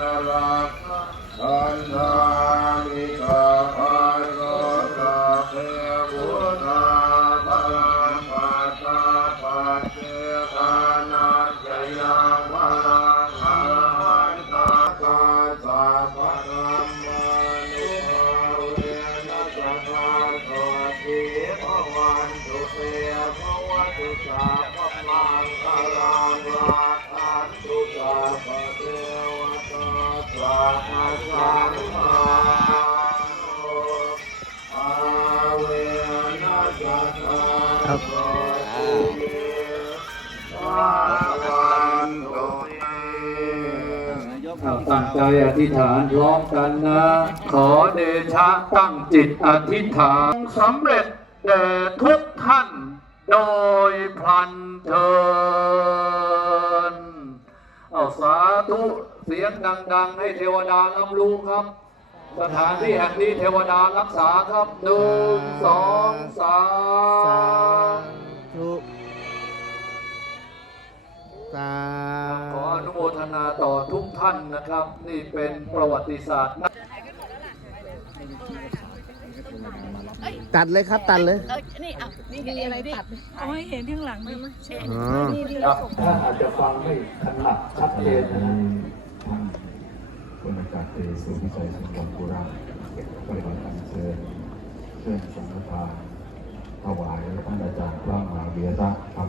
นาราคันธามิกาภาโรตาเทวุตาภลังปัสสะปัจเจกานัจจยังวรังอรหันตกาสัพพะธัมมานิภาเวนะสัทธาโสติภวันตุเตภวตุสัพพะมังคลังรักขันตุสัพพะเทวตาสัพพะสังฆาอาเวนะสัทธาโสติภวันตุเต ตั้งใจอธิษฐานพร้อมกันนะ ขอเดชะตั้งจิตอธิษฐานสำเร็จแด่ทุกท่านโดยพลันเทินเอาสาธุเสียงดังๆให้เทวดารับรู้ครับ สถานที่แห่งนี้เทวดารักษาครับ1 2 3 ทุกสา ขออนุโมทนาต่อทุกท่านนะครับ นี่เป็นประวัติศาสตร์ ตัดเลยครับตัดเลย นี่เอานี่มีอะไรตัดเอาให้เห็นข้างหลังนี่ อ๋อ ท่านอาจจะฟังไม่ถนัดชัดเจนนะ ท่านพลอากาศตรีสุวิชัยสมบัติกุราปฏิบัติการเชิญสังฆทานถวายท่านอาจารย์พระมหาวีระธรรม